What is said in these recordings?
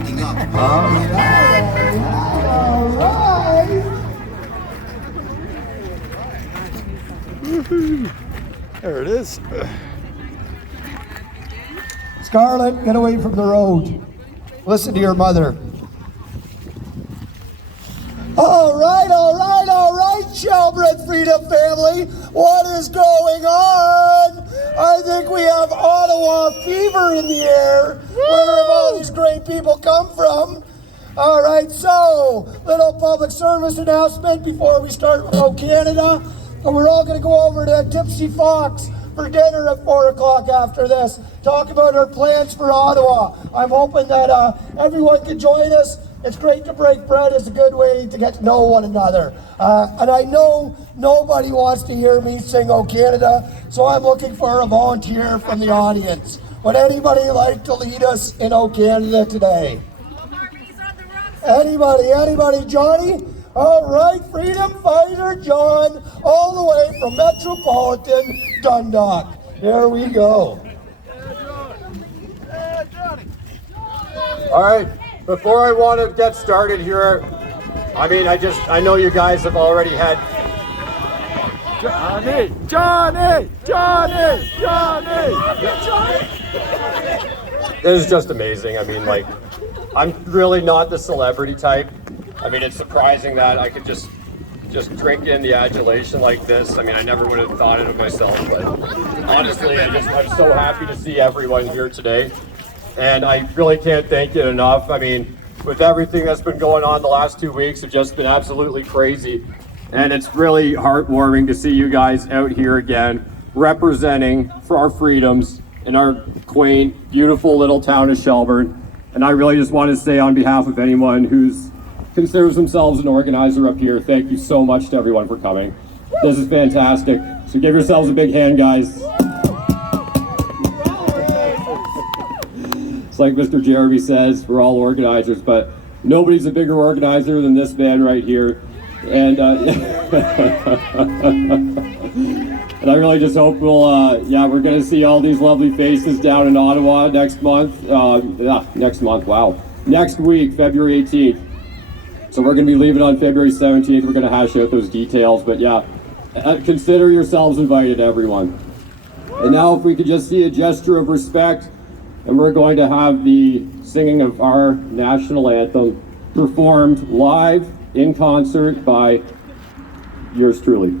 anything up. All right. There it is. Scarlett, get away from the road. Listen to your mother. All right, Shelburne Freedom family. What is going on? I think we have Ottawa fever in the air. Where have all these great people come from? All right, so little public service announcement before we start with O Canada. And we're all going to go over to Tipsy Fox for dinner at 4 o'clock after this. Talk about our plans for Ottawa. I'm hoping that everyone can join us. It's great to break bread. It's a good way to get to know one another. And I know nobody wants to hear me sing O Canada, so I'm looking for a volunteer from the audience. Would anybody like to lead us in O Canada today? Anybody? Johnny? All right, freedom fighter John, all the way from Metropolitan Dundalk. Here we go. All right, before I want to get started here, I know you guys have already had... Johnny! This is just amazing. I'm really not the celebrity type. It's surprising that I could just drink in the adulation like this. I never would have thought it of myself, but honestly, I'm so happy to see everyone here today. And I really can't thank you enough. With everything that's been going on the last 2 weeks, have just been absolutely crazy. And it's really heartwarming to see you guys out here again, representing for our freedoms in our quaint, beautiful little town of Shelburne. And I really just want to say on behalf of anyone who's considers themselves an organizer up here, thank you so much to everyone for coming. This is fantastic. So give yourselves a big hand, guys. It's like Mr. Jeremy says, we're all organizers, but nobody's a bigger organizer than this man right here. And and I really just hope we're going to see all these lovely faces down in Ottawa next month. Next week, February 18th. So we're going to be leaving on February 17th. We're going to hash out those details. But yeah, consider yourselves invited, everyone. And now if we could just see a gesture of respect, and we're going to have the singing of our national anthem performed live in concert by yours truly.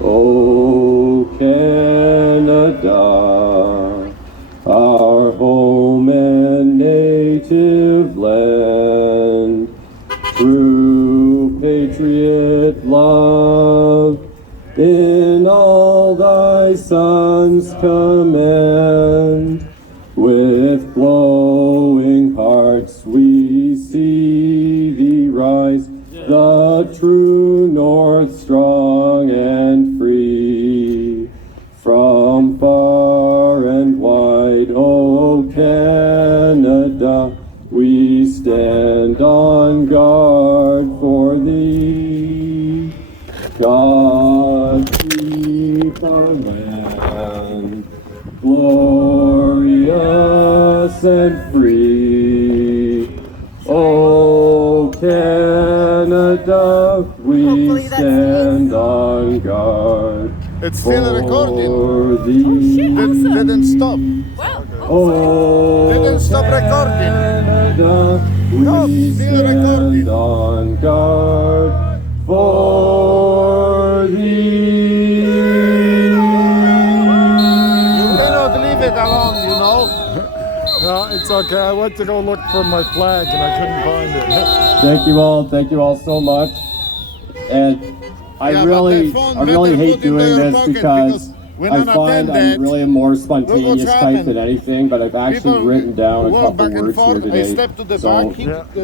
Oh, Canada, our home and native land, true patriot love, in all thy sons command, with glowing hearts we see thee rise, the true north strong and free, from far and wide, O Canada, we stand on guard for thee. God keep our land glorious and free. O Canada, we stand on guard. It's still recording. For thee. Didn't stop. Oh, Didn't stop recording. Canada, No, we still stand recording. on guard for thee. You cannot leave it alone, you know. No, it's okay. I went to go look for my flag and I couldn't find it. Thank you all so much. And I really hate doing this because I find I'm really a more spontaneous type than anything, but I've actually written down a couple words here today. So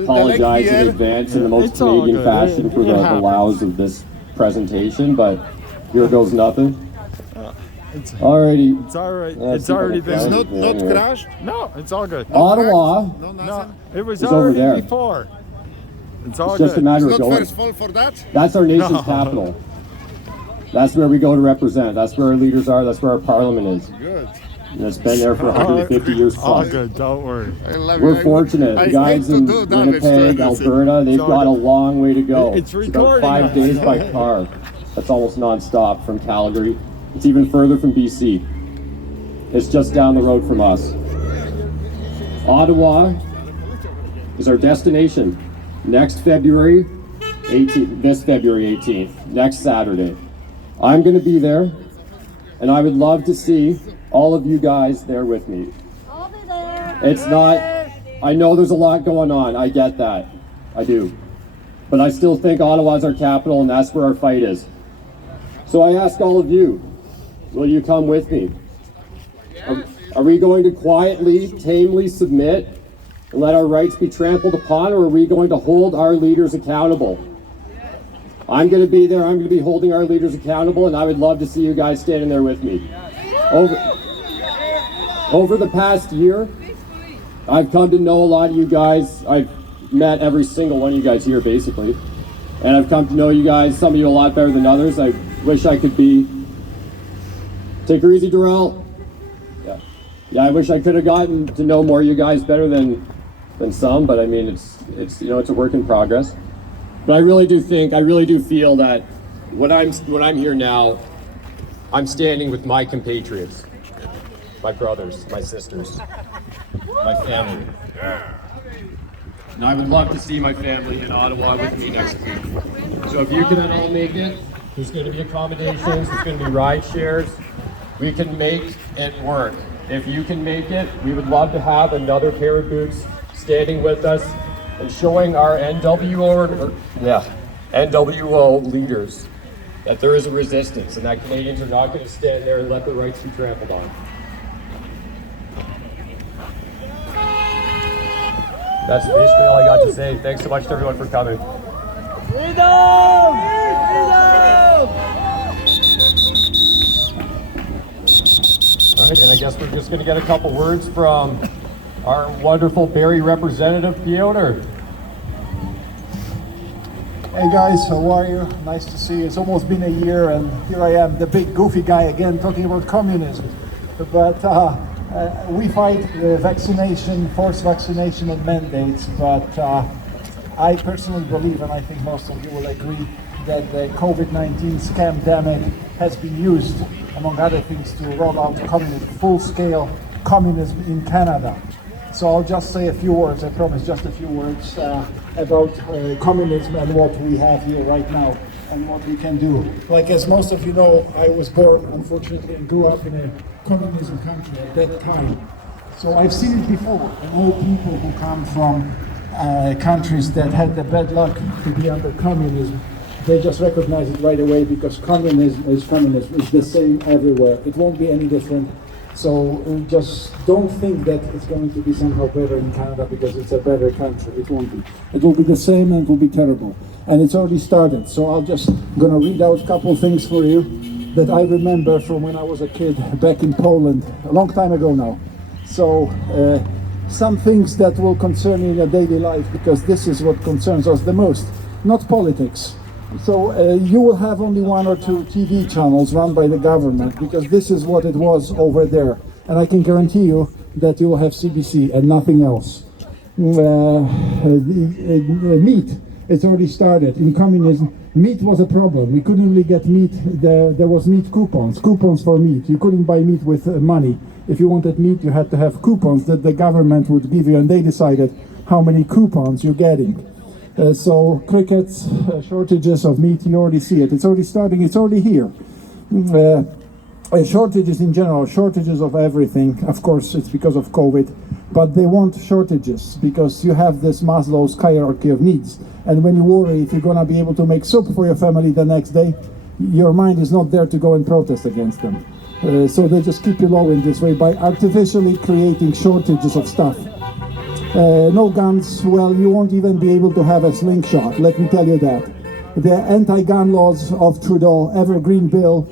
apologize in advance in the most Canadian fashion for the wows of this presentation, but here goes nothing. Alrighty. It's alright. Yeah, It's already been. it's Not anyway. crashed? No, it's all good. Ottawa, No, it was It's over already there. before. It's all it's just a good. matter of going. for that? That's our nation's No. capital. That's where we go to represent. That's where our leaders are. That's where our parliament is. Good. And it's been there for 150 years All plus. good, don't worry. We're fortunate. The guys in Winnipeg, Alberta, they've got a long way to go. It's about recording 5 days by car. That's almost non-stop from Calgary. It's even further from BC. It's just down the road from us. Ottawa is our destination. Next February 18th, this February 18th, next Saturday. I'm going to be there, and I would love to see all of you guys there with me. I'll be there. It's not, I know there's a lot going on, I get that, I do. But I still think Ottawa's our capital, and that's where our fight is. So I ask all of you, will you come with me? Are we going to quietly, tamely submit and let our rights be trampled upon, or are we going to hold our leaders accountable? I'm going to be there, I'm going to be holding our leaders accountable, and I would love to see you guys standing there with me. Over the past year, I've come to know a lot of you guys. I've met every single one of you guys here, basically. And I've come to know you guys, some of you a lot better than others. I wish I could be... Take her easy, Darrell. Yeah, I wish I could have gotten to know more of you guys better than some, but I mean, it's you know, it's a work in progress. But I really do feel that when I'm here now, I'm standing with my compatriots, my brothers, my sisters, my family. And I would love to see my family in Ottawa with me next week. So if you can all make it, there's going to be accommodations, there's going to be ride shares. We can make it work. If you can make it, we would love to have another pair of boots standing with us and showing our NWO leaders that there is a resistance and that Canadians are not going to stand there and let their rights be trampled on. That's basically all I got to say. Thanks so much to everyone for coming. Freedom! All right, and I guess we're just going to get a couple words from our wonderful Barrie representative, P.S.A. Hey guys, how are you? Nice to see you. It's almost been a year and here I am, the big goofy guy again, talking about communism. But we fight vaccination, forced vaccination and mandates, but I personally believe, and I think most of you will agree, that the COVID-19 scamdemic has been used, among other things, to roll out communism, full-scale communism in Canada. So I'll just say a few words, I promise, just a few words about communism and what we have here right now and what we can do. Like, as most of you know, I was born, unfortunately, and grew up in a communism country at that time. So I've seen it before, and all people who come from countries that had the bad luck to be under communism, they just recognize it right away, because communism is communism. It's the same everywhere. It won't be any different. So just don't think that it's going to be somehow better in Canada because it's a better country. It won't be. It will be the same and it will be terrible. And it's already started. So I'll just gonna read out a couple things for you that I remember from when I was a kid back in Poland, a long time ago now. So some things that will concern you in your daily life, because this is what concerns us the most, not politics. So you will have only 1 or 2 TV channels run by the government, because this is what it was over there. And I can guarantee you that you will have CBC and nothing else. Meat, it's already started. In communism, meat was a problem. We couldn't really get meat. There was meat coupons for meat. You couldn't buy meat with money. If you wanted meat, you had to have coupons that the government would give you, and they decided how many coupons you're getting. So crickets, shortages of meat, you already see it. It's already starting, it's already here. Shortages in general, shortages of everything. Of course, it's because of COVID, but they want shortages because you have this Maslow's hierarchy of needs. And when you worry if you're gonna be able to make soup for your family the next day, your mind is not there to go and protest against them. So they just keep you low in this way by artificially creating shortages of stuff. No guns, well, you won't even be able to have a slingshot, let me tell you that. The anti-gun laws of Trudeau, evergreen bill,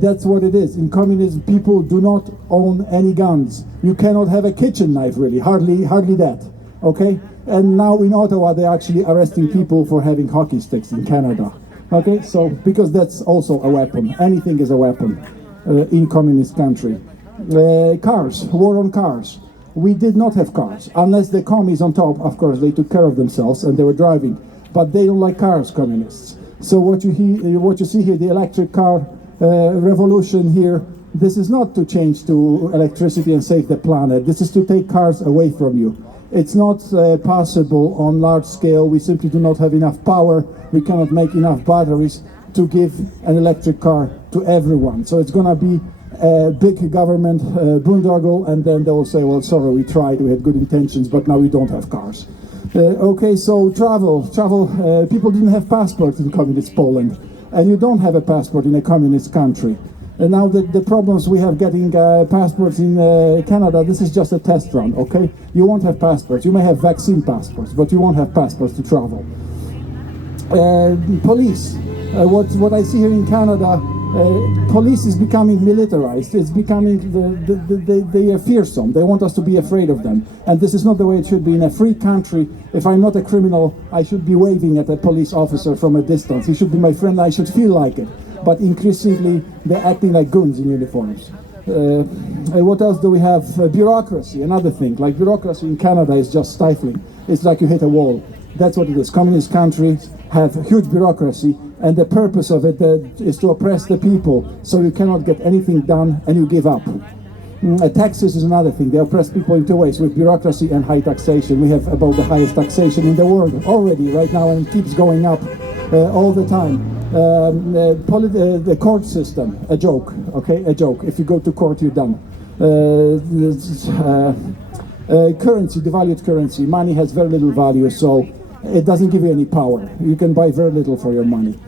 that's what it is. In communism, people do not own any guns. You cannot have a kitchen knife, really, hardly that, okay? And now in Ottawa, they're actually arresting people for having hockey sticks in Canada, okay? So, because that's also a weapon. Anything is a weapon in communist country. Cars, war on cars. We did not have cars, unless the commies on top, of course, they took care of themselves and they were driving. But they don't like cars, communists. So what you see here, the electric car revolution here, this is not to change to electricity and save the planet. This is to take cars away from you. It's not possible on large scale. We simply do not have enough power. We cannot make enough batteries to give an electric car to everyone. So it's going to be a big government boondoggle, and then they will say, well, sorry, we tried, we had good intentions, but now we don't have cars. Okay, so travel. People didn't have passports in communist Poland, and you don't have a passport in a communist country. And now the problems we have getting passports in Canada, this is just a test run, okay? You won't have passports. You may have vaccine passports, but you won't have passports to travel. Police. What I see here in Canada, police is becoming militarized. It's becoming, they are fearsome. They want us to be afraid of them. And this is not the way it should be. In a free country, if I'm not a criminal, I should be waving at a police officer from a distance. He should be my friend. I should feel like it. But increasingly, they're acting like goons in uniforms. What else do we have? Bureaucracy, another thing. Like bureaucracy in Canada is just stifling. It's like you hit a wall. That's what it is. Communist countries have huge bureaucracy, and the purpose of it is to oppress the people, so you cannot get anything done and you give up. Taxes is another thing. They oppress people in two ways, with bureaucracy and high taxation. We have about the highest taxation in the world already right now, and it keeps going up all the time. The court system, a joke, okay, a joke. If you go to court, you're done. Currency, devalued currency. Money has very little value, so it doesn't give you any power. You can buy very little for your money.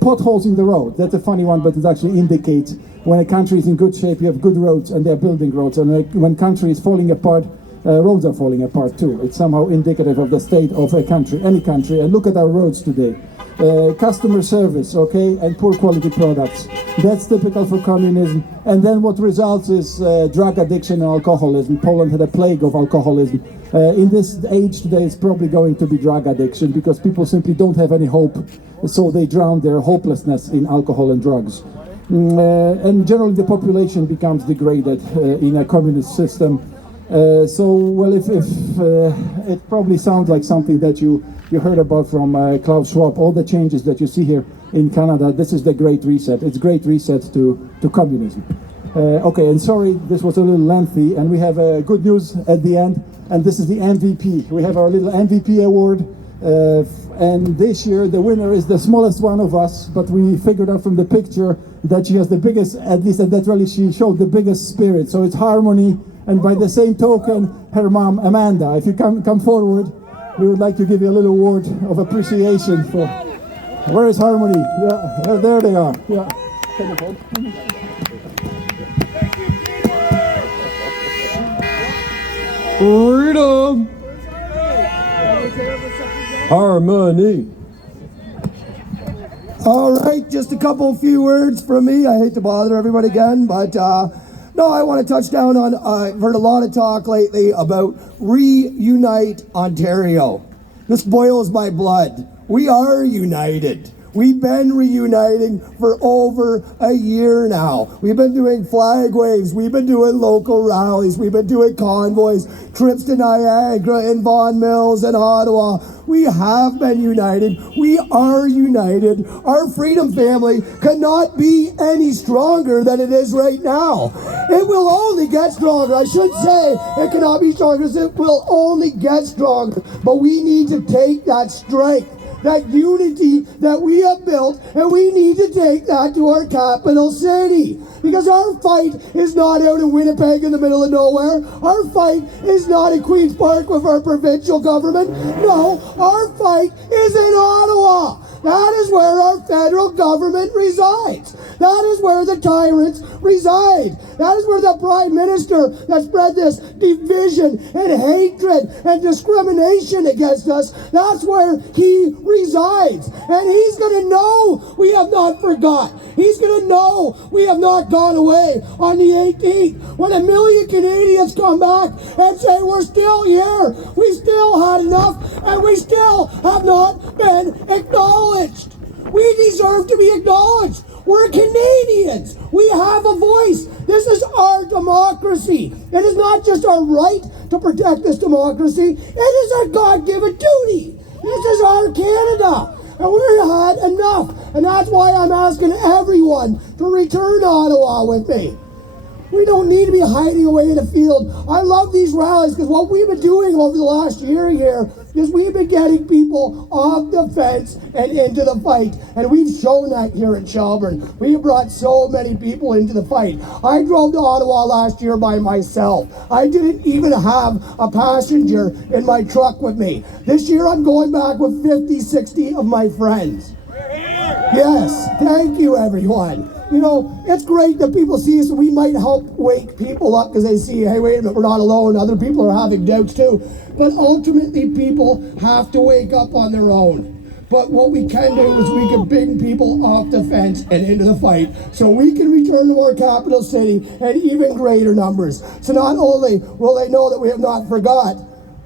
Potholes in the road, that's a funny one, but it actually indicates when a country is in good shape, you have good roads and they're building roads, and when country is falling apart, roads are falling apart too. It's somehow indicative of the state of a country, any country. And look at our roads today. Customer service, okay, and poor quality products. That's typical for communism. And then what results is drug addiction and alcoholism. Poland had a plague of alcoholism. In this age today, it's probably going to be drug addiction, because people simply don't have any hope, so they drown their hopelessness in alcohol and drugs. And generally the population becomes degraded in a communist system. Well, if it probably sounds like something that you heard about from Klaus Schwab, all the changes that you see here in Canada, this is the Great Reset. It's Great Reset to communism. Okay, and sorry, this was a little lengthy, and we have good news at the end, and this is the MVP. We have our little MVP award, and this year the winner is the smallest one of us, but we figured out from the picture that she has the biggest, at least at that rally, she showed the biggest spirit, so it's Harmony. And by the same token, her mom, Amanda. If you come forward, we would like to give you a little award of appreciation for... Where is Harmony? Yeah, there they are. Yeah. Freedom! Harmony! All right, just a few words from me. I hate to bother everybody again, but no, I want to touch down on, I've heard a lot of talk lately about Reunite Ontario. This boils my blood. We are united. We've been reuniting for over a year now. We've been doing flag waves. We've been doing local rallies. We've been doing convoys, trips to Niagara and Vaughan Mills and Ottawa. We have been united. We are united. Our freedom family cannot be any stronger than it is right now. It will only get stronger. I should say it cannot be stronger. It will only get stronger. But we need to take that strength, that unity that we have built, and we need to take that to our capital city. Because our fight is not out in Winnipeg in the middle of nowhere. Our fight is not in Queen's Park with our provincial government. No, our fight is in Ottawa. That is where our federal government resides. That is where the tyrants reside. That is where the Prime Minister that spread this division and hatred and discrimination against us, that's where he resides. And he's going to know we have not forgot. He's going to know we have not gone away on the 18th. When 1 million Canadians come back and say we're still here, we still had enough, and we still have not been acknowledged. We deserve to be acknowledged. We're Canadians. We have a voice. This is our democracy. It is not just our right to protect this democracy. It is our God-given duty. This is our Canada. And we've had enough. And that's why I'm asking everyone to return to Ottawa with me. We don't need to be hiding away in a field. I love these rallies because what we've been doing over the last year here is we've been getting people off the fence and into the fight. And we've shown that here in Shelburne. We have brought so many people into the fight. I drove to Ottawa last year by myself. I didn't even have a passenger in my truck with me. This year I'm going back with 50, 60 of my friends. Yes, thank you everyone. You know, it's great that people see us and we might help wake people up because they see, hey, wait a minute, we're not alone. Other people are having doubts too. But ultimately, people have to wake up on their own. But what we can do is we can bring people off the fence and into the fight so we can return to our capital city in even greater numbers. So not only will they know that we have not forgot,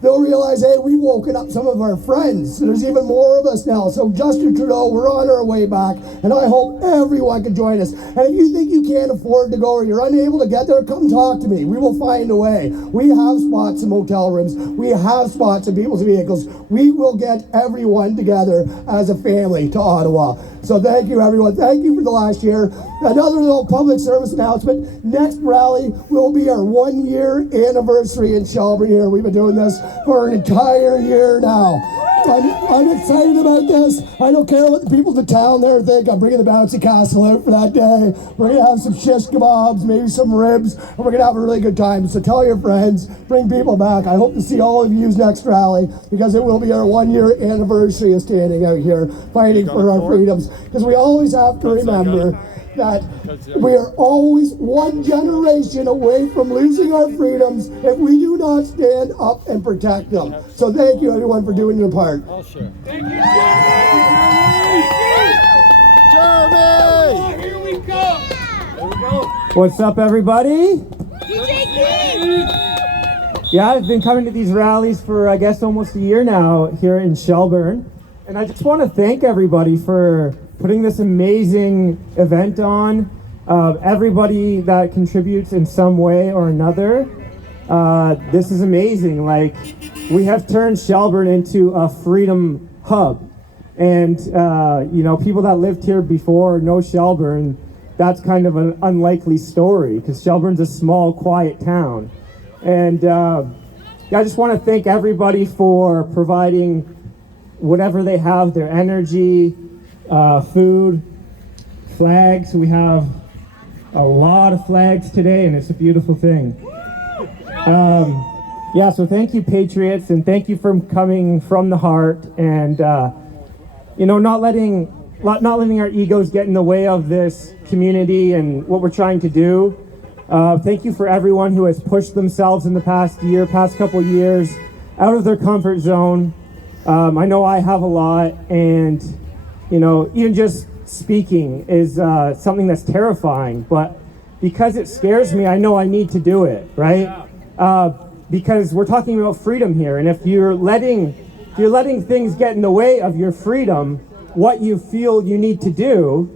they'll realize, hey, we've woken up some of our friends. There's even more of us now. So Justin Trudeau, we're on our way back, and I hope everyone can join us. And if you think you can't afford to go or you're unable to get there, come talk to me. We will find a way. We have spots in motel rooms. We have spots in people's vehicles. We will get everyone together as a family to Ottawa. So thank you, everyone. Thank you for the last year. Another little public service announcement. Next rally will be our 1-year anniversary in Shelburne here. We've been doing this for an entire year now. I'm excited about this. I don't care what the people of the town there think. I'm bringing the bouncy castle out for that day. We're going to have some shish kebabs, maybe some ribs, and we're going to have a really good time. So tell your friends, bring people back. I hope to see all of you's next rally because it will be our 1-year anniversary of standing out here fighting for our freedoms. Because we always have to remember that we are always one generation away from losing our freedoms if we do not stand up and protect them. So thank you everyone for doing your part. I'll share. Thank you, Jeremy! Here we go! There we go. What's up, everybody? DJ Yeah, I've been coming to these rallies for, I guess, almost a year now here in Shelburne. And I just want to thank everybody for putting this amazing event on. Everybody that contributes in some way or another. This is amazing. Like, we have turned Shelburne into a freedom hub. And, you know, people that lived here before know Shelburne. That's kind of an unlikely story because Shelburne's a small, quiet town. And yeah, I just want to thank everybody for providing whatever they have, their energy, food, flags. We have a lot of flags today, and it's a beautiful thing. Yeah, so thank you, Patriots, and thank you for coming from the heart, and you know, not letting our egos get in the way of this community and what we're trying to do. Thank you for everyone who has pushed themselves in the past couple years out of their comfort zone. I know I have a lot, and you know, even just speaking is something that's terrifying, but because it scares me, I know I need to do it, right? Because we're talking about freedom here, and if you're letting things get in the way of your freedom, what you feel you need to do,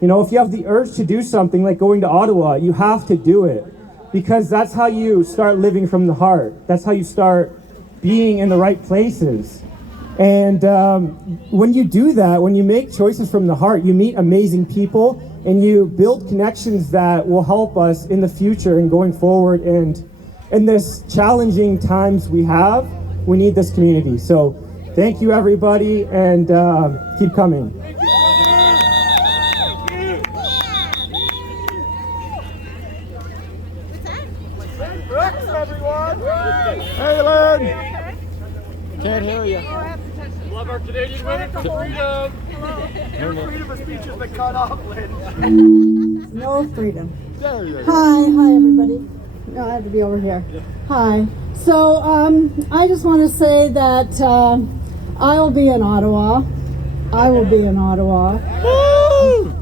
you know, if you have the urge to do something like going to Ottawa, you have to do it, because that's how you start living from the heart. That's how you start being in the right places. And when you do that, when you make choices from the heart, you meet amazing people and you build connections that will help us in the future and going forward. And in this challenging times we have, we need this community. So thank you, everybody, and keep coming. Hey, Lynn! Can't hear you. Love our Canadian women for freedom! Your freedom of speech has been cut off, Lynn. No freedom. There you go. Hi everybody. No, I have to be over here. Hi. So I just want to say that I will be in Ottawa. I will be in Ottawa. Woo!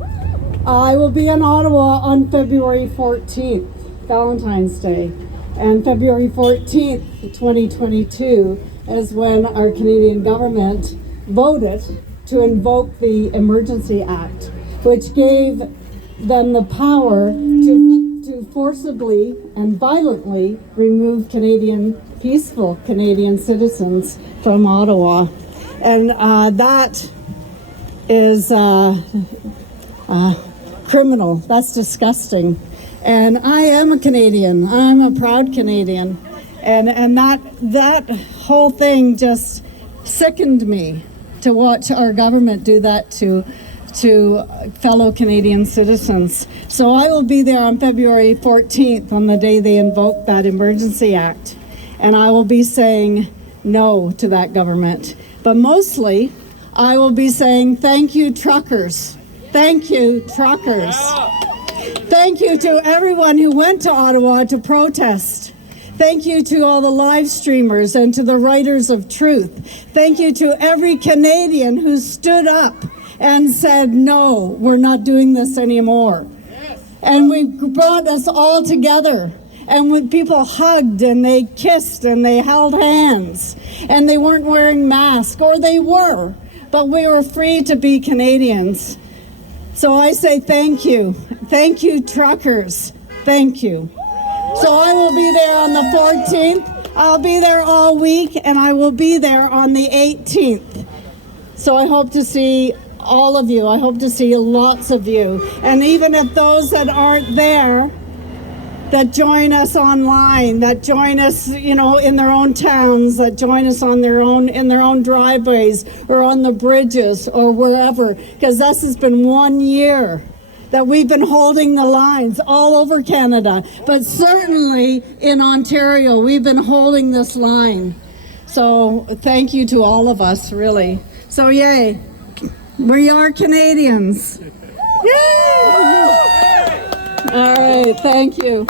I will be in Ottawa on February 14th, Valentine's Day. And February 14th, 2022 is when our Canadian government voted to invoke the Emergency Act, which gave them the power to forcibly and violently remove peaceful Canadian citizens from Ottawa. And that is criminal. That's disgusting. And I am a Canadian. I'm a proud Canadian. And that whole thing just sickened me to watch our government do that to fellow Canadian citizens. So I will be there on February 14th, on the day they invoke that Emergency Act. And I will be saying no to that government. But mostly, I will be saying thank you, truckers. Thank you, truckers. Thank you to everyone who went to Ottawa to protest. Thank you to all the live streamers and to the writers of truth. Thank you to every Canadian who stood up and said, no, we're not doing this anymore. And we brought us all together. And when people hugged and they kissed and they held hands and they weren't wearing masks, or they were, but we were free to be Canadians. So I say thank you. Thank you, truckers. Thank you. So I will be there on the 14th. I'll be there all week, and I will be there on the 18th. So I hope to see all of you. I hope to see lots of you. And even if those that aren't there, that join us online, that join us, in their own towns, that join us in their own driveways or on the bridges or wherever, because this has been 1 year that we've been holding the lines all over Canada, but certainly in Ontario, we've been holding this line. So thank you to all of us, really. So yay, we are Canadians. Yay! All right, thank you.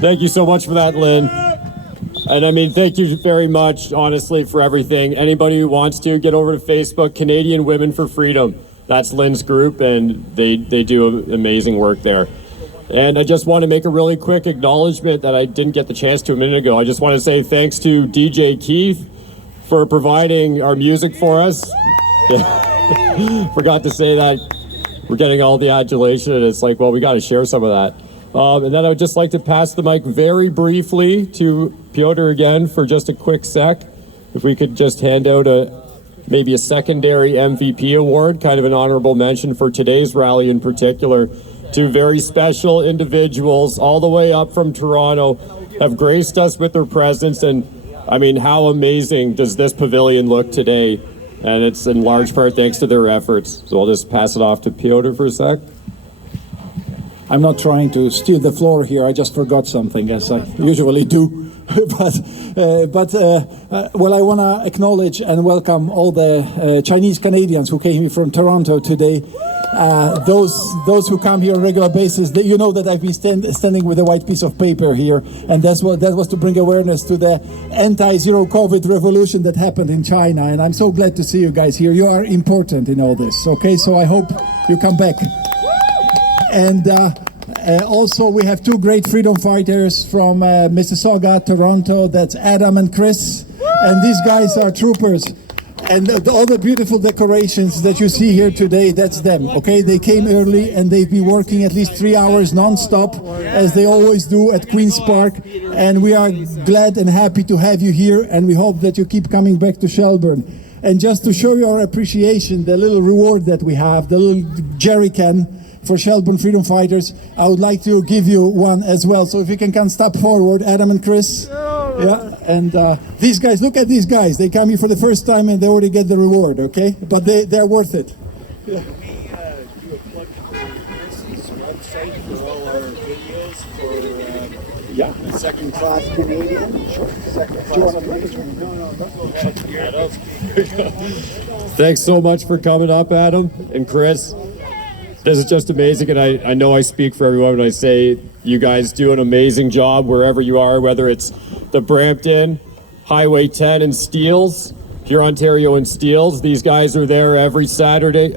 Thank you so much for that, Lynn. And I mean, thank you very much, honestly, for everything. Anybody who wants to, get over to Facebook, Canadian Women for Freedom. That's Lynn's group, and they do amazing work there. And I just want to make a really quick acknowledgement that I didn't get the chance to a minute ago. I just want to say thanks to DJ Keith for providing our music for us. Forgot to say that. We're getting all the adulation, and it's like, well, we got to share some of that. And then I would just like to pass the mic very briefly to Piotr again for just a quick sec. If we could just hand out maybe a secondary MVP award, kind of an honorable mention for today's rally in particular, to very special individuals all the way up from Toronto have graced us with their presence. And I mean, how amazing does this pavilion look today? And it's in large part thanks to their efforts. So I'll just pass it off to Piotr for a sec. I'm not trying to steal the floor here. I just forgot something, as I usually do. But I want to acknowledge and welcome all the Chinese Canadians who came here from Toronto today. Those who come here on a regular basis, you know that I've been standing with a white piece of paper here, and that was to bring awareness to the anti-zero COVID revolution that happened in China. And I'm so glad to see you guys here. You are important in all this. Okay, so I hope you come back. And also we have two great freedom fighters from Mississauga, Toronto. That's Adam and Chris. And these guys are troopers. And all the beautiful decorations that you see here today, that's them, okay? They came early and they've been working at least 3 hours non-stop, as they always do at Queen's Park. And we are glad and happy to have you here, and we hope that you keep coming back to Shelburne. And just to show you our appreciation, the little reward that we have, the little jerry can for Shelburne Freedom Fighters, I would like to give you one as well. So if you can come step forward, Adam and Chris. Yeah, and these guys, look at these guys. They come here for the first time and they already get the reward, okay? But they're worth it. Yeah. Can we do a plug for Chris's website for all our videos for second-class Canadian? Sure. Thanks so much for coming up, Adam and Chris. This is just amazing, and I know I speak for everyone when I say you guys do an amazing job wherever you are, whether it's the Brampton, Highway 10 and Steeles, Pure Ontario and Steeles. These guys are there every Sunday,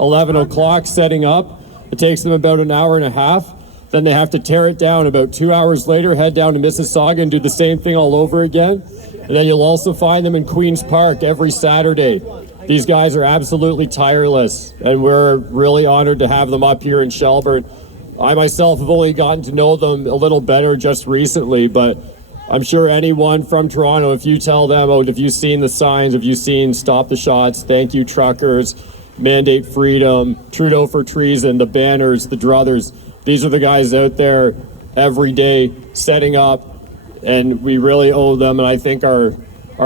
11 o'clock setting up. It takes them about an hour and a half. Then they have to tear it down about 2 hours later, head down to Mississauga and do the same thing all over again. And then you'll also find them in Queen's Park every Saturday. These guys are absolutely tireless, and we're really honored to have them up here in Shelburne. I myself have only gotten to know them a little better just recently, but I'm sure anyone from Toronto, if you tell them, oh, have you seen the signs, have you seen Stop the Shots, Thank You Truckers, Mandate Freedom, Trudeau for Treason, the banners, the druthers, these are the guys out there every day setting up, and we really owe them, and I think our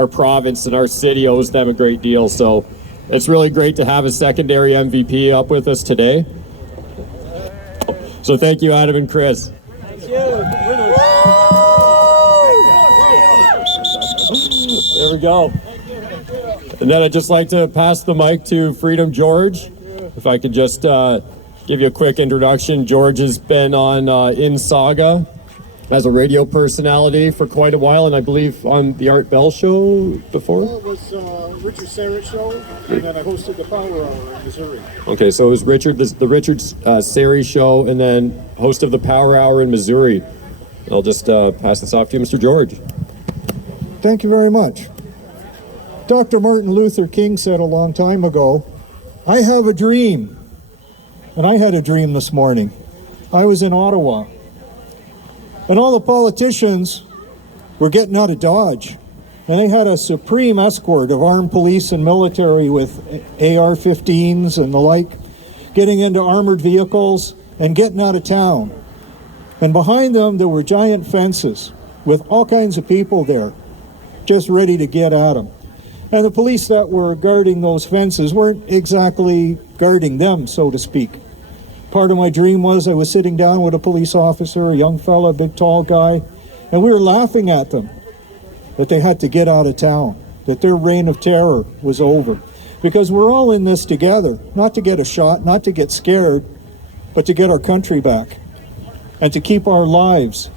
province and our city owes them a great deal. So it's really great to have a secondary MVP up with us today. So thank you, Adam and Chris. Thank you. There we go. And then I'd just like to pass the mic to Freedom George. If I could just give you a quick introduction. George has been on In Saga as a radio personality for quite a while, and I believe on the Art Bell show before? Well, it was Richard Serra show, and then I hosted the Power Hour in Missouri. Okay, so it was the Richard Serra show, and then host of the Power Hour in Missouri. I'll just pass this off to you, Mr. George. Thank you very much. Dr. Martin Luther King said a long time ago, I have a dream. And I had a dream this morning. I was in Ottawa. And all the politicians were getting out of Dodge. And they had a supreme escort of armed police and military with AR-15s and the like, getting into armored vehicles and getting out of town. And behind them, there were giant fences with all kinds of people there, just ready to get at them. And the police that were guarding those fences weren't exactly guarding them, so to speak. Part of my dream was I was sitting down with a police officer, a young fella, a big tall guy, and we were laughing at them that they had to get out of town, that their reign of terror was over. Because we're all in this together, not to get a shot, not to get scared, but to get our country back and to keep our lives,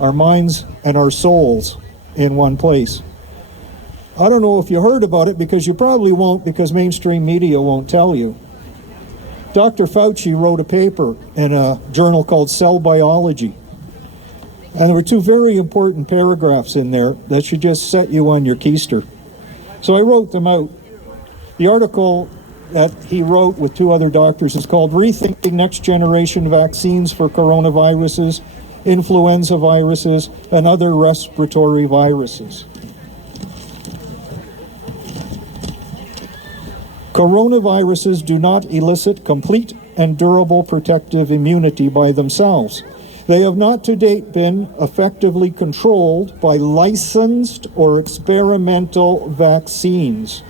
our minds, and our souls in one place. I don't know if you heard about it, because you probably won't, because mainstream media won't tell you. Dr. Fauci wrote a paper in a journal called Cell Biology. And there were two very important paragraphs in there that should just set you on your keister. So I wrote them out. The article that he wrote with two other doctors is called Rethinking Next Generation Vaccines for Coronaviruses, Influenza Viruses, and Other Respiratory Viruses. Coronaviruses do not elicit complete and durable protective immunity by themselves. They have not to date been effectively controlled by licensed or experimental vaccines.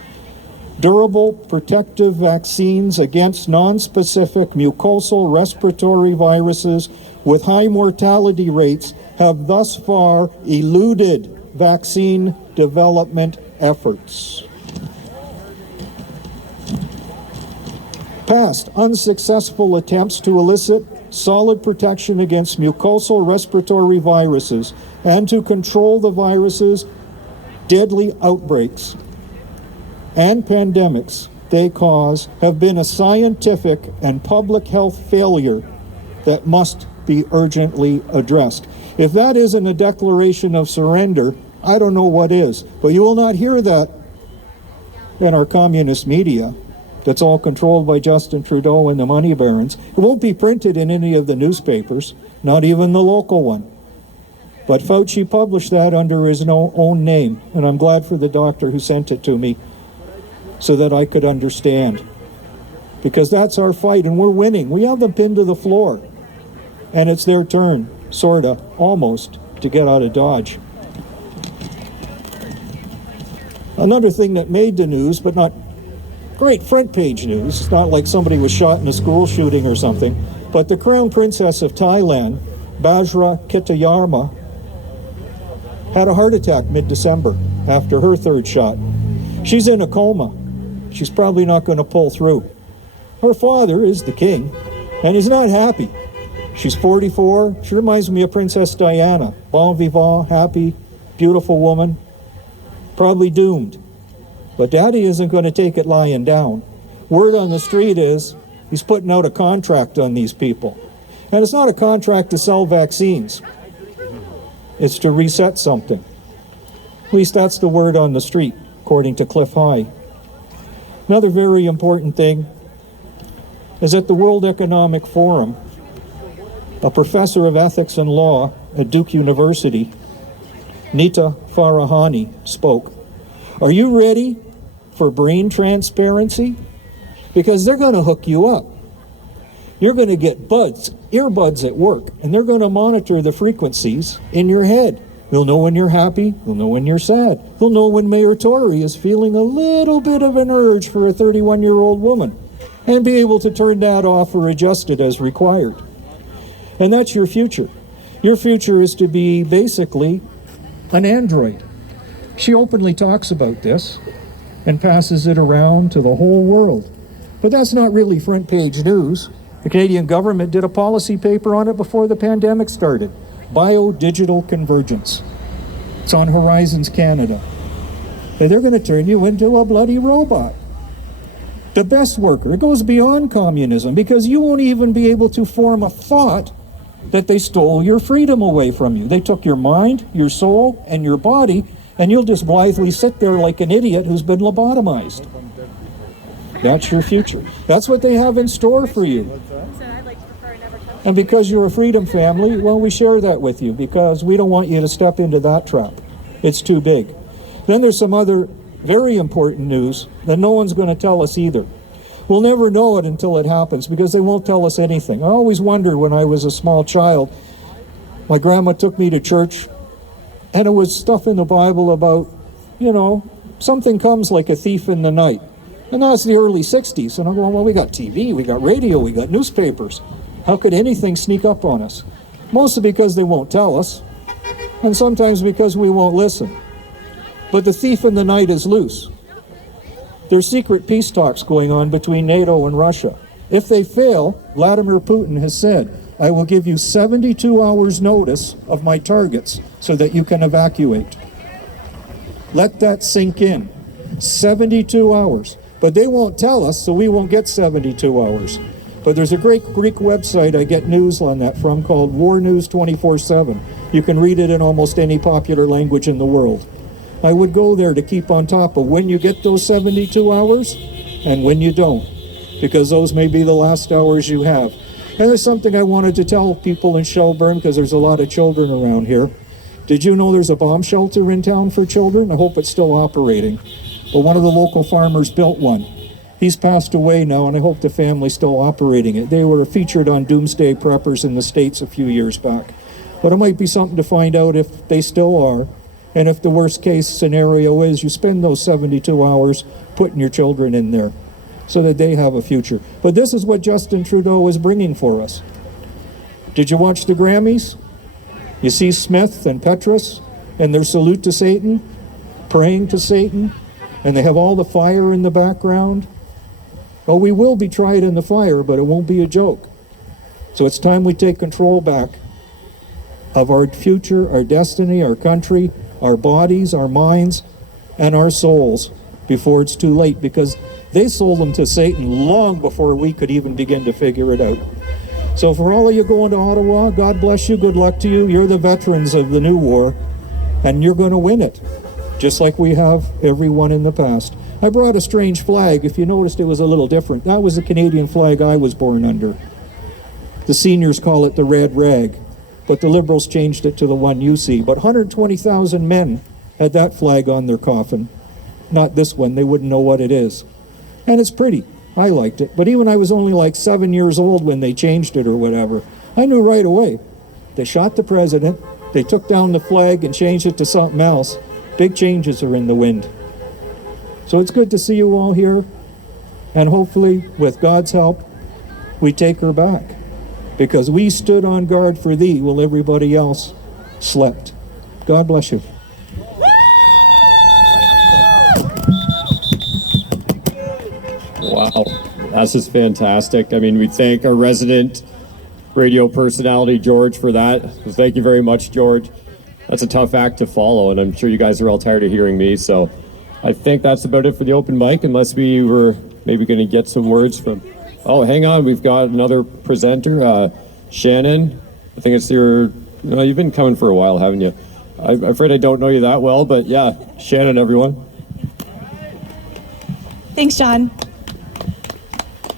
Durable protective vaccines against non-specific mucosal respiratory viruses with high mortality rates have thus far eluded vaccine development efforts. Past unsuccessful attempts to elicit solid protection against mucosal respiratory viruses and to control the virus's deadly outbreaks and pandemics they cause have been a scientific and public health failure that must be urgently addressed. If that isn't a declaration of surrender, I don't know what is. But you will not hear that in our communist media. That's all controlled by Justin Trudeau and the money barons. It won't be printed in any of the newspapers, not even the local one. But Fauci published that under his own name, and I'm glad for the doctor who sent it to me so that I could understand. Because that's our fight, and we're winning. We have them pinned to the floor, and it's their turn, sorta, almost, to get out of Dodge. Another thing that made the news, but not great front page news. It's not like somebody was shot in a school shooting or something. But the Crown Princess of Thailand, Bajra Kitayarma, had a heart attack mid-December after her third shot. She's in a coma. She's probably not going to pull through. Her father is the king, and he's not happy. She's 44. She reminds me of Princess Diana. Bon vivant, happy, beautiful woman. Probably doomed. But Daddy isn't going to take it lying down. Word on the street is he's putting out a contract on these people. And it's not a contract to sell vaccines. It's to reset something. At least that's the word on the street, according to Cliff High. Another very important thing is that the World Economic Forum A professor of ethics and law at Duke University, Nita Farahani, spoke. Are you ready for brain transparency? Because they're going to hook you up. You're going to get earbuds at work, and they're going to monitor the frequencies in your head. They'll know when you're happy, they'll know when you're sad. They'll know when Mayor Tory is feeling a little bit of an urge for a 31-year-old woman, and be able to turn that off or adjust it as required. And that's your future. Your future is to be basically an android. She openly talks about this and passes it around to the whole world. But that's not really front page news. The Canadian government did a policy paper on it before the pandemic started. Bio-digital convergence. It's on Horizons Canada. And they're going to turn you into a bloody robot. The best worker. It goes beyond communism because you won't even be able to form a thought that they stole your freedom away from you. They took your mind, your soul, and your body, and you'll just blithely sit there like an idiot who's been lobotomized. That's your future. That's what they have in store for you. And because you're a freedom family, well, we share that with you because we don't want you to step into that trap. It's too big. Then there's some other very important news that no one's going to tell us either. We'll never know it until it happens because they won't tell us anything. I always wondered when I was a small child, my grandma took me to church and it was stuff in the Bible about, something comes like a thief in the night. And that's the early 60s. And I'm going, well, we got TV, we got radio, we got newspapers. How could anything sneak up on us? Mostly because they won't tell us, and sometimes because we won't listen. But the thief in the night is loose. There's secret peace talks going on between NATO and Russia. If they fail, Vladimir Putin has said, I will give you 72 hours notice of my targets so that you can evacuate. Let that sink in. 72 hours. But they won't tell us, so we won't get 72 hours. But there's a great Greek website I get news on that from called War News 24/7. You can read it in almost any popular language in the world. I would go there to keep on top of when you get those 72 hours and when you don't, because those may be the last hours you have. And there's something I wanted to tell people in Shelburne, because there's a lot of children around here. Did you know there's a bomb shelter in town for children? I hope it's still operating. But one of the local farmers built one. He's passed away now, and I hope the family's still operating it. They were featured on Doomsday Preppers in the States a few years back. But it might be something to find out if they still are, and if the worst case scenario is you spend those 72 hours putting your children in there so that they have a future. But this is what Justin Trudeau is bringing for us. Did you watch the Grammys? You see Smith and Petrus and their salute to Satan, praying to Satan, and they have all the fire in the background. Oh, we will be tried in the fire, but it won't be a joke. So it's time we take control back of our future, our destiny, our country, our bodies, our minds, and our souls before it's too late, because they sold them to Satan long before we could even begin to figure it out. So for all of you going to Ottawa, God bless you, good luck to you. You're the veterans of the new war, and you're going to win it, just like we have everyone in the past. I brought a strange flag. If you noticed, it was a little different. That was the Canadian flag I was born under. The seniors call it the red rag, but the Liberals changed it to the one you see. But 120,000 men had that flag on their coffin. Not this one. They wouldn't know what it is. And it's pretty. I liked it. But even I was only like 7 years old when they changed it or whatever. I knew right away. They shot the president. They took down the flag and changed it to something else. Big changes are in the wind. So it's good to see you all here, and hopefully, with God's help, we take her back, because we stood on guard for thee while everybody else slept. God bless you. Wow, that's just fantastic. I mean, we thank our resident radio personality, George, for that. So thank you very much, George. That's a tough act to follow, and I'm sure you guys are all tired of hearing me, so I think that's about it for the open mic, unless we were maybe going to get some words from... Oh, hang on, we've got another presenter, Shannon. I think it's your... you've been coming for a while, haven't you? I'm afraid I don't know you that well, but yeah, Shannon, everyone. Thanks, John.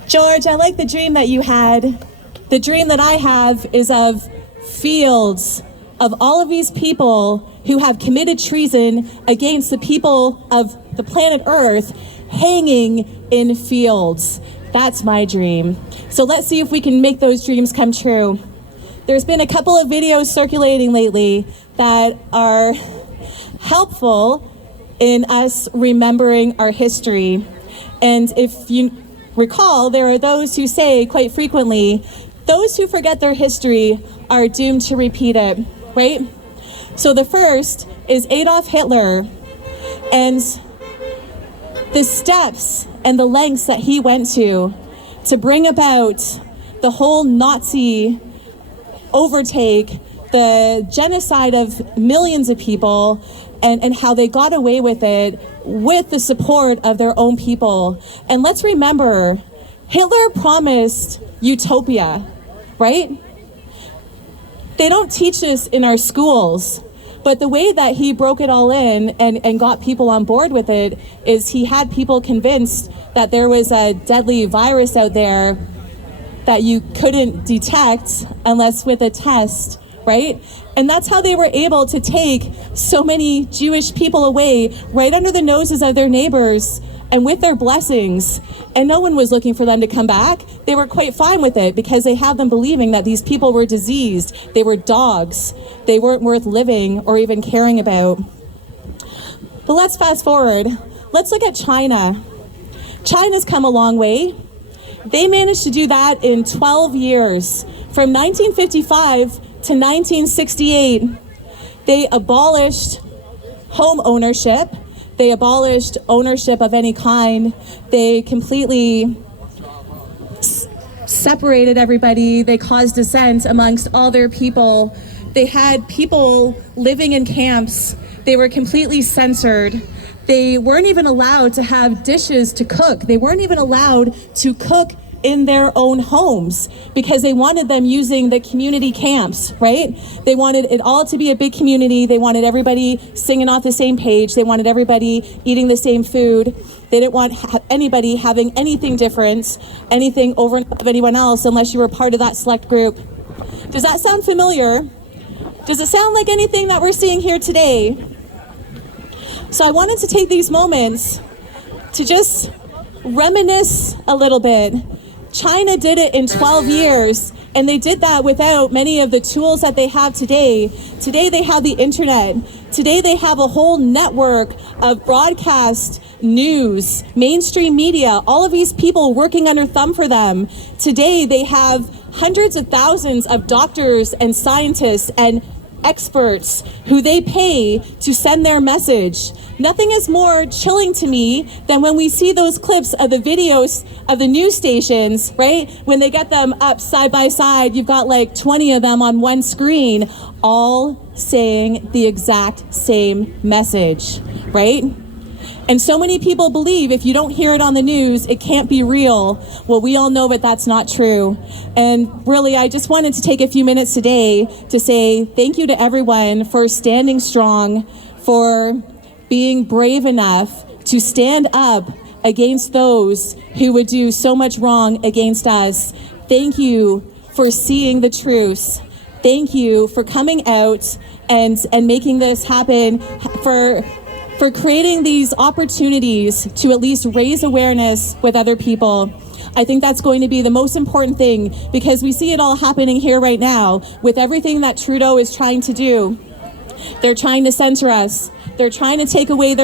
George, I like the dream that you had The dream that I have is of fields of all of these people who have committed treason against the people of the planet Earth hanging in fields. That's my dream. So let's see if we can make those dreams come true. There's been a couple of videos circulating lately that are helpful in us remembering our history. And if you recall, there are those who say quite frequently, those who forget their history are doomed to repeat it, right? So the first is Adolf Hitler and the steps and the lengths that he went to bring about the whole Nazi overtake, the genocide of millions of people, and how they got away with it with the support of their own people. And let's remember, Hitler promised utopia, right? They don't teach this in our schools, but the way that he broke it all in and got people on board with it is he had people convinced that there was a deadly virus out there that you couldn't detect unless with a test, right? And that's how they were able to take so many Jewish people away right under the noses of their neighbors and with their blessings. And no one was looking for them to come back. They were quite fine with it because they have them believing that these people were diseased. They were dogs. They weren't worth living or even caring about. But let's fast forward. Let's look at China. China's come a long way. They managed to do that in 12 years. From 1955 to 1968, they abolished home ownership. They abolished ownership of any kind. They completely separated everybody. They caused dissent amongst all their people. They had people living in camps. They were completely censored. They weren't even allowed to have dishes to cook. They weren't even allowed to cook in their own homes because they wanted them using the community camps, right? They wanted it all to be a big community. They wanted everybody singing off the same page. They wanted everybody eating the same food. They didn't want anybody having anything different, anything over and above anyone else unless you were part of that select group. Does that sound familiar? Does it sound like anything that we're seeing here today? So I wanted to take these moments to just reminisce a little bit. China did it in 12 years, and they did that without many of the tools that they have today. Today they have the internet. Today they have a whole network of broadcast news, mainstream media, all of these people working under thumb for them. Today they have hundreds of thousands of doctors and scientists and experts who they pay to send their message. Nothing is more chilling to me than when we see those clips of the videos of the news stations, right? When they get them up side by side, you've got like 20 of them on one screen, all saying the exact same message, right? And so many people believe if you don't hear it on the news, it can't be real. Well, we all know that that's not true. And really, I just wanted to take a few minutes today to say thank you to everyone for standing strong, for being brave enough to stand up against those who would do so much wrong against us. Thank you for seeing the truth. Thank you for coming out and making this happen, for creating these opportunities to at least raise awareness with other people. I think that's going to be the most important thing because we see it all happening here right now with everything that Trudeau is trying to do. They're trying to censor us. They're trying to take away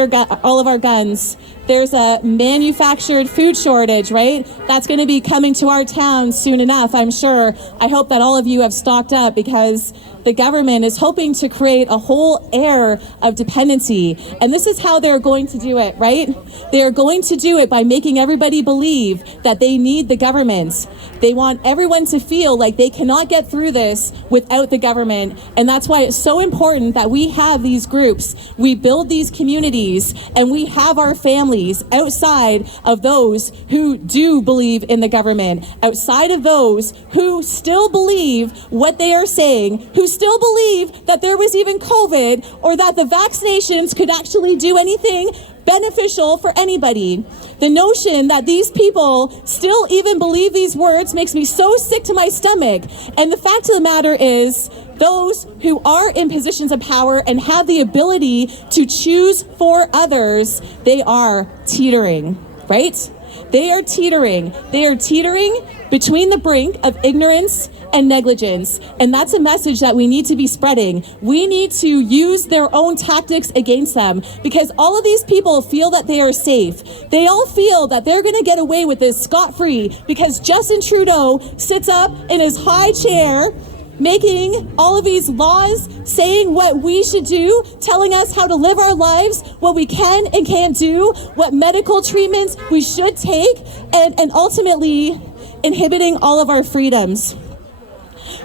all of our guns. There's a manufactured food shortage, right? That's going to be coming to our town soon enough, I'm sure. I hope that all of you have stocked up because the government is hoping to create a whole air of dependency. And this is how they're going to do it, right? They're going to do it by making everybody believe that they need the government. They want everyone to feel like they cannot get through this without the government. And that's why it's so important that we have these groups, we build these communities, and we have our families outside of those who do believe in the government, outside of those who still believe what they are saying, who still believe that there was even COVID or that the vaccinations could actually do anything beneficial for anybody. The notion that these people still even believe these words makes me so sick to my stomach. And the fact of the matter is, those who are in positions of power and have the ability to choose for others, they are teetering, right? They are teetering. They are teetering between the brink of ignorance and negligence. And that's a message that we need to be spreading. We need to use their own tactics against them, because all of these people feel that they are safe. They all feel that they're going to get away with this scot-free because Justin Trudeau sits up in his high chair making all of these laws, saying what we should do, telling us how to live our lives, what we can and can't do, what medical treatments we should take, and ultimately inhibiting all of our freedoms.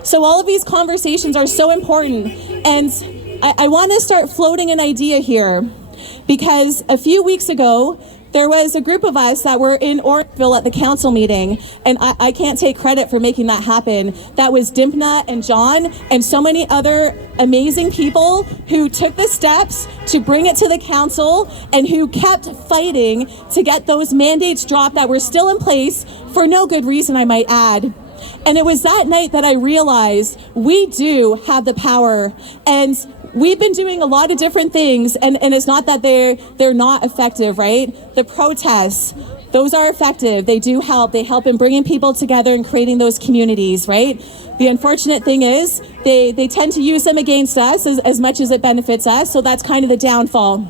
So all of these conversations are so important, and I want to start floating an idea here, because a few weeks ago, there was a group of us that were in Orangeville at the council meeting, and I can't take credit for making that happen. That was Dimpna and John and so many other amazing people who took the steps to bring it to the council and who kept fighting to get those mandates dropped that were still in place for no good reason, I might add. And it was that night that I realized we do have the power, and we've been doing a lot of different things, and it's not that they're not effective, right? The protests, those are effective. They do help. They help in bringing people together and creating those communities, right? The unfortunate thing is they tend to use them against us as much as it benefits us, so that's kind of the downfall.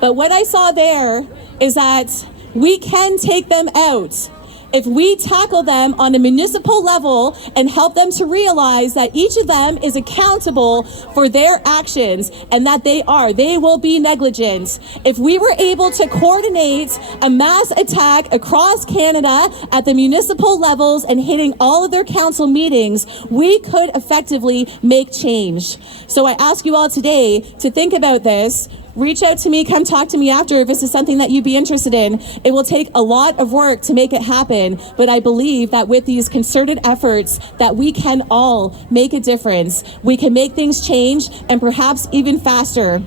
But what I saw there is that we can take them out if we tackle them on a municipal level and help them to realize that each of them is accountable for their actions and that they will be negligent. If we were able to coordinate a mass attack across Canada at the municipal levels and hitting all of their council meetings, we could effectively make change. So I ask you all today to think about this. Reach out to me, come talk to me after if this is something that you'd be interested in. It will take a lot of work to make it happen, but I believe that with these concerted efforts that we can all make a difference. We can make things change, and perhaps even faster.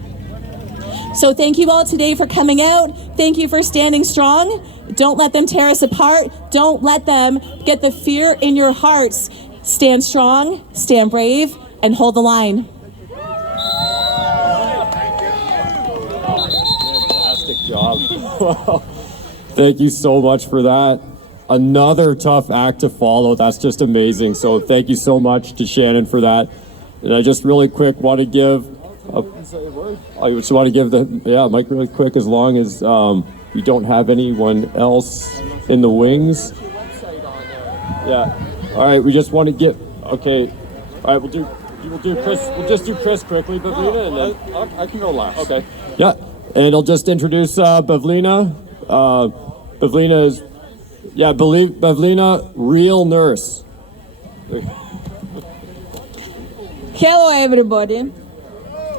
So thank you all today for coming out. Thank you for standing strong. Don't let them tear us apart. Don't let them get the fear in your hearts. Stand strong, stand brave, and hold the line. Job. Thank you so much for that. Another tough act to follow. That's just amazing. So thank you so much to Shannon for that. And I just really quick want to give the mic really quick, as long as you don't have anyone else in the wings. Yeah. All right. We just want to get okay. All right. We'll do Chris. We'll just do Chris quickly, Bavlina, and then I can go last. Okay. Yeah. And I'll just introduce Bavlina. Bavlina is, Bavlina, real nurse. Hello, everybody.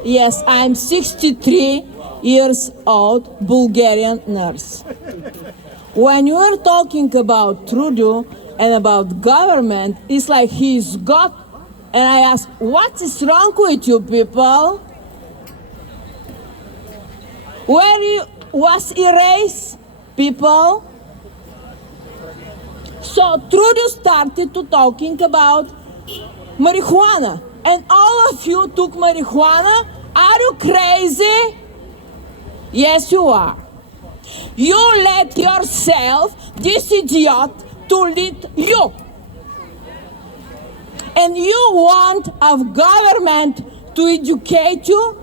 Yes, I'm 63 years old, Bulgarian nurse. When you are talking about Trudeau and about government, it's like he's God. And I ask, what is wrong with you people? Where was erased, people? So Trudeau started to talking about marijuana, and all of you took marijuana. Are you crazy? Yes, you are. You let yourself, this idiot, to lead you. And you want our government to educate you?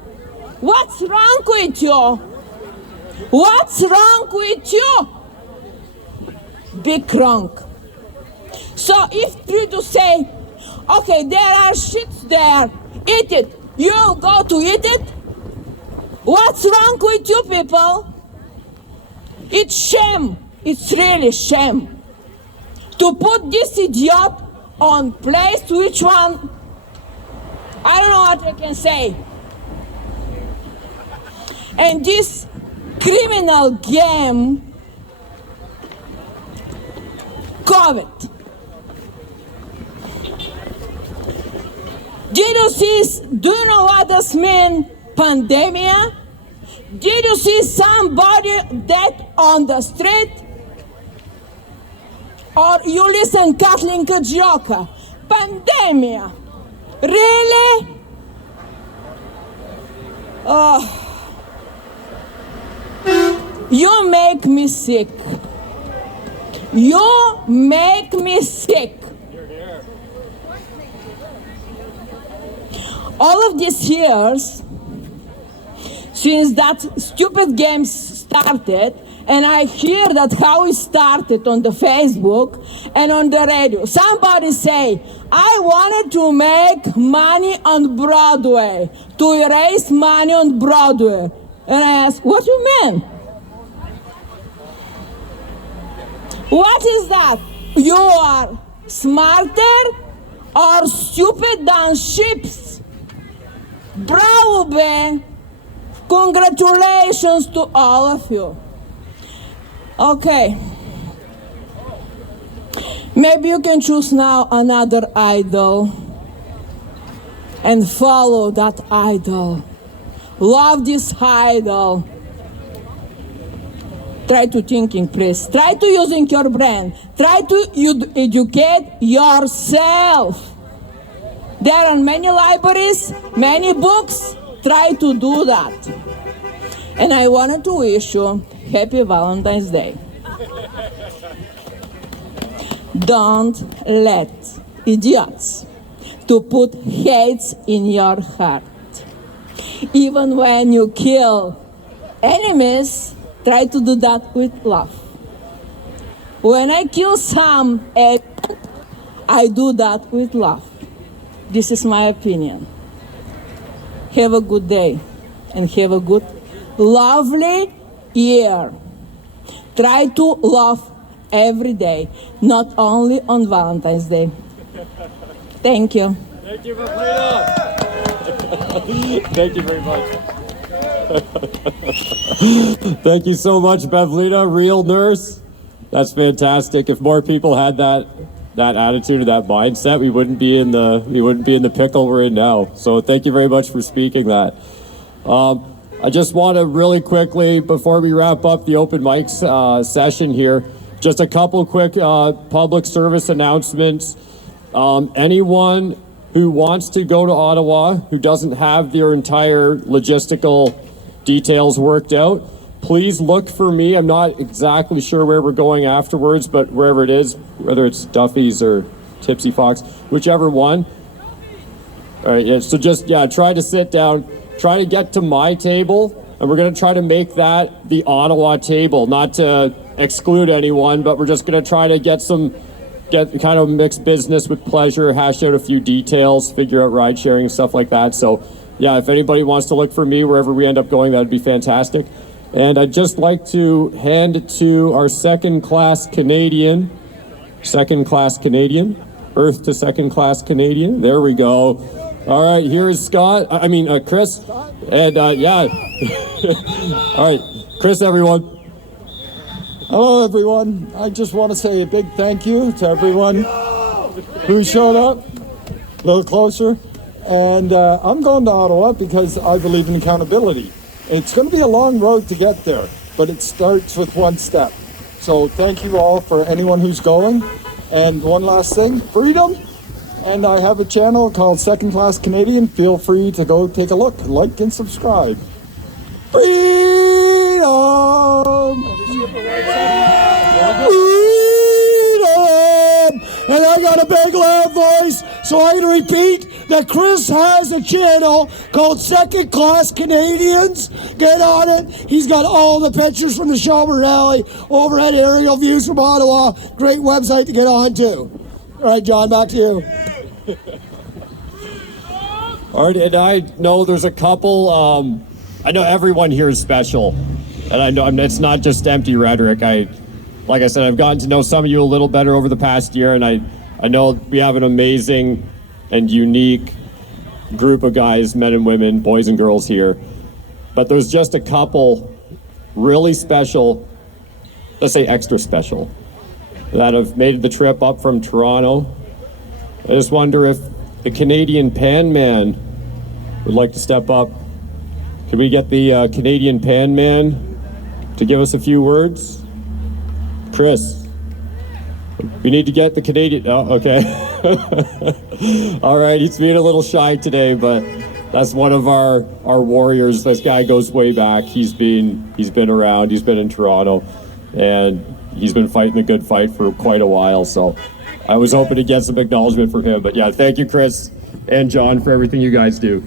What's wrong with you? What's wrong with you? Big wrong. So if Trudeau say, okay, there are shits there, eat it, you go to eat it? What's wrong with you people? It's shame. It's really shame to put this idiot on place. Which one? I don't know what I can say. And this criminal game, COVID. Do you know what this means? Pandemia? Did you see somebody dead on the street? Or you listen Kathleen Kajioka? Pandemia. Really? You make me sick. You make me sick. All of these years, since that stupid game started, and I hear that how it started on the Facebook and on the radio. Somebody say, I wanted to make money on Broadway, to raise money on Broadway. And I ask, what do you mean? What is that? You are smarter or stupid than ships? Bravo, Ben. Congratulations to all of you. Okay. Maybe you can choose now another idol and follow that idol. Love this idol. Try to thinking, please. Try to using your brain. Try to educate yourself. There are many libraries, many books. Try to do that. And I wanted to wish you Happy Valentine's Day. Don't let idiots to put hates in your heart. Even when you kill enemies, try to do that with love. When I kill some, I do that with love. This is my opinion. Have a good day and have a good, lovely year. Try to love every day, not only on Valentine's Day. Thank you. Thank you, Frida. Thank you very much. Thank you so much, Bevlita, real nurse. That's fantastic. If more people had that attitude or that mindset, we wouldn't be in the pickle we're in now. So thank you very much for speaking that. I just want to really quickly, before we wrap up the open mic session here, just a couple quick public service announcements. Anyone who wants to go to Ottawa, who doesn't have their entire logistical details worked out, please look for me. I'm not exactly sure where we're going afterwards, but wherever it is, whether it's Duffy's or Tipsy Fox, whichever one. All right, yeah, so just, try to sit down, try to get to my table, and we're going to try to make that the Ottawa table, not to exclude anyone, but we're just going to try to get kind of mixed business with pleasure, hash out a few details, figure out ride sharing and stuff like that. So yeah, if anybody wants to look for me wherever we end up going, that'd be fantastic. And I'd just like to hand it to our second-class Canadian, Earth to second-class Canadian. There we go. All right, here's Chris. And all right, Chris, everyone. Hello, everyone. I just want to say a big thank you to everyone who showed up a little closer. And I'm going to Ottawa because I believe in accountability. It's going to be a long road to get there, but it starts with one step. So thank you all for anyone who's going. And one last thing, freedom. And I have a channel called Second Class Canadian. Feel free to go take a look, like, and subscribe. Freedom! Freedom! And I got a big loud voice, so I'm going to repeat that Chris has a channel called Second Class Canadians. Get on it. He's got all the pictures from the Shelburne Rally, overhead aerial views from Ottawa. Great website to get on to. All right, John, back to you. All right, and I know there's a couple, I know everyone here is special, and I know it's not just empty rhetoric. Like I said, I've gotten to know some of you a little better over the past year, and I know we have an amazing and unique group of guys, men and women, boys and girls here. But there's just a couple really special, let's say extra special, that have made the trip up from Toronto. I just wonder if the Canadian Pan Man would like to step up Can we get the Canadian Pan Man to give us a few words? Chris, we need to get the Canadian, oh, okay. All right, he's being a little shy today, but that's one of our warriors. This guy goes way back. He's been around, he's been in Toronto, and he's been fighting a good fight for quite a while, so I was hoping to get some acknowledgement from him. But yeah, thank you, Chris and John, for everything you guys do.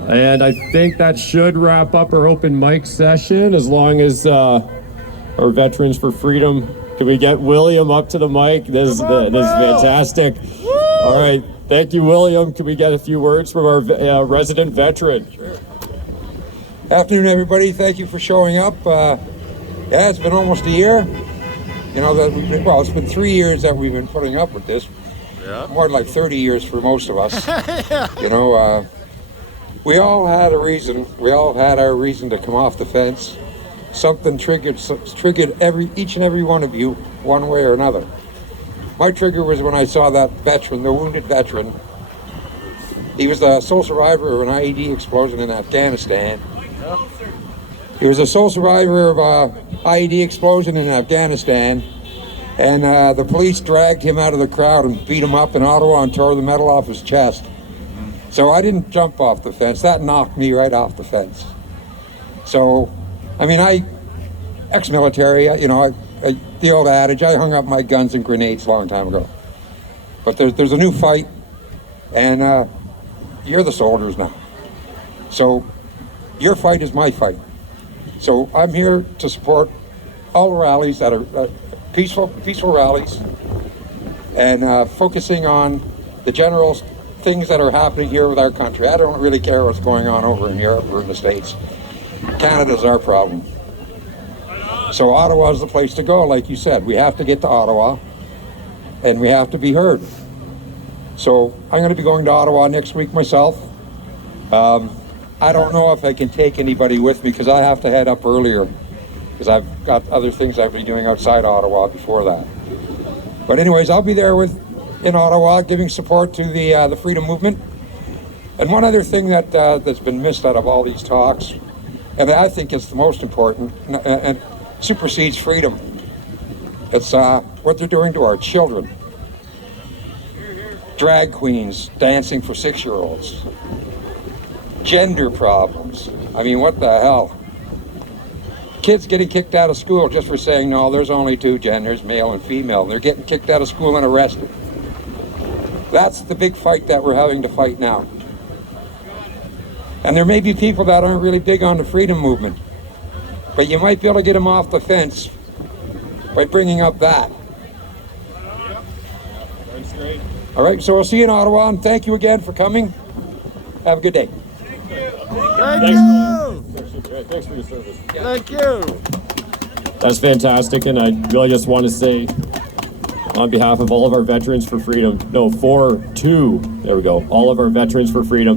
And I think that should wrap up our open mic session, as long as our Veterans for Freedom. Can we get William up to the mic? This is fantastic. Woo! All right, thank you, William. Can we get a few words from our resident veteran? Sure. Afternoon, everybody. Thank you for showing up. Yeah, it's been almost a year. You know, that it's been 3 years that we've been putting up with this. Yeah. More like 30 years for most of us. Yeah. You know, we all had a reason. We all had our reason to come off the fence. Something triggered each and every one of you, one way or another. My trigger was when I saw that veteran, the wounded veteran. He was the sole survivor of an IED explosion in Afghanistan. He was a sole survivor of a IED explosion in Afghanistan, and the police dragged him out of the crowd and beat him up in Ottawa and tore the metal off his chest. So I didn't jump off the fence. That knocked me right off the fence. So, I mean, ex-military, you know, the old adage, I hung up my guns and grenades a long time ago. But there's a new fight, and you're the soldiers now. So your fight is my fight. So I'm here to support all the rallies that are peaceful rallies, and focusing on the general things that are happening here with our country. I don't really care what's going on over in Europe or in the States. Canada's our problem. So Ottawa's the place to go, like you said. We have to get to Ottawa, and we have to be heard. So I'm going to be going to Ottawa next week myself. I don't know if I can take anybody with me, because I have to head up earlier, because I've got other things I'll be doing outside Ottawa before that. But anyways, I'll be there in Ottawa giving support to the freedom movement. And one other thing that's been missed out of all these talks, and I think it's the most important, and supersedes freedom, it's what they're doing to our children. Drag queens dancing for 6-year-olds. Gender problems. I mean, what the hell? Kids getting kicked out of school just for saying, no, there's only 2 genders, male and female. They're getting kicked out of school and arrested. That's the big fight that we're having to fight now. And there may be people that aren't really big on the freedom movement, but you might be able to get them off the fence by bringing up that. That's great. All right, so we'll see you in Ottawa, and thank you again for coming. Have a good day. Thank you. Thanks for your service. Thank you. That's fantastic, and I really just want to say, on behalf of all of our Veterans for Freedom, there we go, all of our Veterans for Freedom,